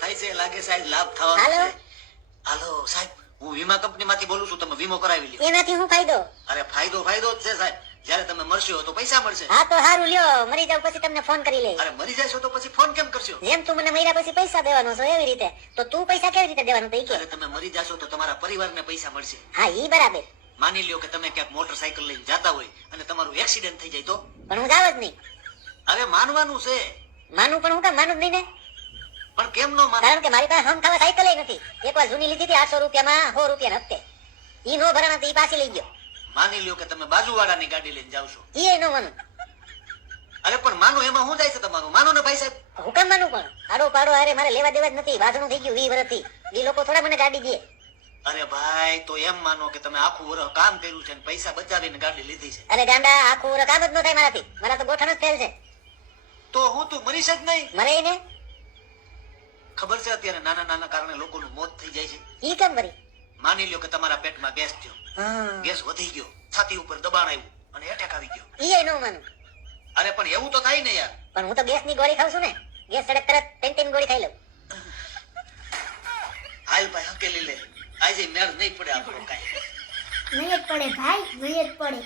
થાય છે લાગે સાહેબ લાભ થવાનો. છે. હાલો. સાહેબ હું વીમા કંપનીમાંથી બોલું છું તમે વીમો કરાવી લ્યો. એનાથી હું ફાયદો? અરે ફાયદો ફાયદો જ છે સાહેબ. જ્યારે તમે મરશો તો પૈસા મળશે. હા તો સારું લ્યો. મરી જાવ પછી તમને ફોન કરી લે અરે મરી જશો તો પછી ફોન કેમ કરશો? જેમ તું મને મર્યા પછી પૈસા દેવાનો છો એવી રીતે. તો તું પૈસા કેવી રીતે દેવાનો તો કે. અરે તમે મરી જશો તો તમારા પરિવારને પૈસા મળશે. હા ઈ બરાબર. માની લ્યો કે તમે ક્યાંક મોટરસાયકલ લઈને જતા હોય અને તમારું એક્સિડન્ટ થઈ જાય તો? પણ હું જાવ જ નહીં. અરે માનવાનું છે. માનું પણ હું કામ? માનું જ નહીં ને? પણ કેમ નો માનો? કારણ કે મારી પાસે હમ ખાવા સાયકલ નથી. એકવાર જૂની લીધી હતી આઠસો રૂપિયામાં સો રૂપિયા હપ્તે. ઈ નો ભરાણા તો ઈ પાછી લઈ ગયો. માની લ્યો કે તમે બાજુવાળાની ગાડી લઈને જાવ છો. ઈ નો માનું. અરે પણ માનું એમાં હું જાય છે તમારું? માનો ને ભાઈ સાહેબ. હુકમ માનું પણ? આડો પાડો અરે મારે લેવા દેવા જ નથી. વાસણું થઈ ગયું વી વર્ષથી ઈ લોકો થોડા મને ગાડી દે. અરે ભાઈ તો એમ માનો કે તમે આખું વર્ષ કામ કર્યું છે અને પૈસા બચાવીને ગાડી લીધી છે. અરે ગાંડા આખું વરસ કામ જ ન થાય મારાથી. મારા તો ગોઠણ જ ફેલ છે. તો હું તું મરીશ જ નહીં. મરે ને? ખબર છે અત્યારે નાના નાના કારણે લોકોનું મોત થઈ જાય છે? ઈ કેમ વળી? માની લ્યો કે તમારા પેટમાં ગેસ થયો. ગેસ વધી ગયો. છાતી ઉપર દબાણ આવ્યું અને એટેક આવી ગયો. ઈ નો માનું. અરે પણ એવું તો થાય ને યાર. પણ હું તો ગેસની ગોળી ખાઉં છું ને. ગેસ સડક તરત ત્રણ ત્રણ ગોળી ખાઈ લઉં. હાલ ભાઈ હકેલી લે. આજે મેળ નહીં પડે આપણો કાંઈ. નહીં પડે ભાઈ નહીં પડે.